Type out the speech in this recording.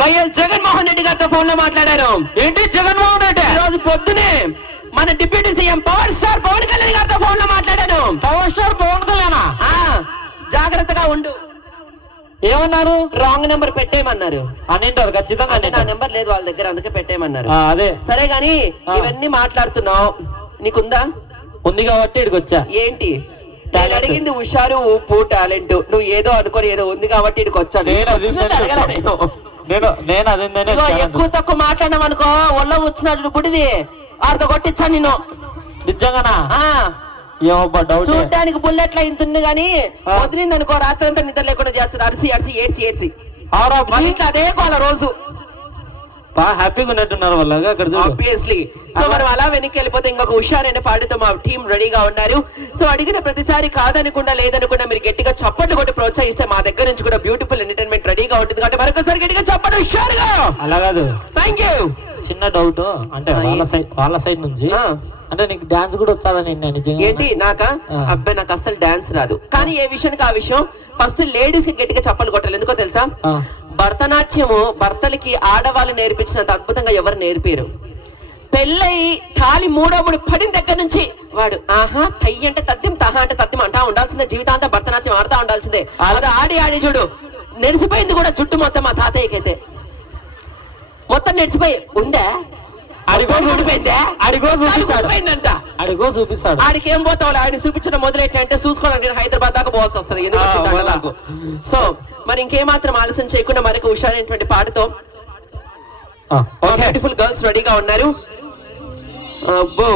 YS Jaganmohan Reddy గారితో phone లో మాట్లాడాను. ఏంటి జగన్మోహన్ రెడ్డి? ఈ రోజు పొద్దునే మన deputy CM power star Pawan Kalyan గారితో ఫోన్ లో మాట్లాడాను. పవర్ స్టార్ పవన్ కళ్యాణ్ జాగ్రత్తగా ఉండు. ఏమన్నారు? Wrong number పెట్టేయమన్నారు. అనింటారు ఖచ్చితంగా. నా నెంబర్ లేదు వాళ్ళ దగ్గర, అందుకే పెట్టేయమన్నారు. అదే సరే గాని ఇవన్నీ మాట్లాడుతున్నావు, నీకుందా? ఉంది కాబట్టి ఇక్కడికి వచ్చా. ఏంటి నేను అడిగింది హుషారు, ఉప్పు, టాలెంట్. నువ్వు ఏదో అనుకోని ఏదో ఉంది కాబట్టి ఇక్కడికి వచ్చాను. ఎక్కువ తక్కువ మాట్లాడినావు అనుకో ఒళ్ళో వచ్చినట్టు పుట్టిది ఆడితో కొట్టించాను నేను. నిజంగానా? చూడటానికి బుల్లెట్లా ఇంతుంది గానీ వదిలింది అనుకో రాత్రి అంతా నిద్ర లేకుండా చేస్తుంది. అరిసి అరిసి ఏడ్చి ఏడ్చి ఇంట్లో అదే వాళ్ళ రోజు హ్యాపీగా ఉన్నట్టున్నారు వాళ్ళగా అక్కడ. ఆబ్వియస్లీ. సో మనం అలా వెనక్కి వెళ్ళిపోతే ఇంకొక హుషార్ అనే పాటతో మా టీం రెడీగా ఉన్నారు. సో అడిగిన ప్రతిసారి కాదనుకుండా లేదనుకుండా మీరు గట్టిగా చప్పట్లు కొట్టి ప్రోత్సహిస్తే మా దగ్గర నుంచి కూడా బ్యూటిఫుల్ ఎంటర్టైన్మెంట్ రెడీగా ఉంటుంది. కాబట్టి మరొకసారి గట్టిగా చప్పట్లు హుషారుగా. అలా కాదు, థ్యాంక్ యూ. చిన్న డౌట్, అంటే వాళ్ళ సైడ్ నుంచి అంటే నీకు డాన్స్ కూడా వచ్చాదని నిజంగా? ఏంటి నాకా? అబ్బాయి నాకు అసలు డాన్స్ రాదు. కానీ ఏ విషయానికి ఆ విషయం. ఫస్ట్ లేడీస్ కి గట్టిగా చప్పలు కొట్టాలి. ఎందుకో తెలుసా? భరతనాట్యము భర్తలకి ఆడవాళ్ళు నేర్పించినంత అద్భుతంగా ఎవరు నేర్పారు. పెళ్ళయి తాలి మూడో పడిన దగ్గర నుంచి వాడు ఆహా తయ్యి అంటే తత్యం, తహా అంటే తత్యం అంటా ఉండాల్సిందే. జీవితాంతం భరతనాట్యం ఆడుతా ఉండాల్సిందే. అది ఆడి ఆడి చూడు నెరిసిపోయింది కూడా జుట్టు మొత్తం. మా తాతయ్యకైతే మొత్తం నెరిసిపోయి ఉందా, అడిగో చూపిస్తాడు. ఆడికి ఏం పోతావు? ఆయన చూపించడం మొదలెట్టి అంటే చూసుకోవడానికి హైదరాబాద్ దాకా పోవాల్సి వస్తుంది. ఎందుకు? సో మరి ఇంకేమాత్రం ఆలస్యం చేయకుండా మరొక హుషారైనటువంటి పాటతో బ్యూటిఫుల్ గర్ల్స్ రెడీగా ఉన్నారు. అబ్బో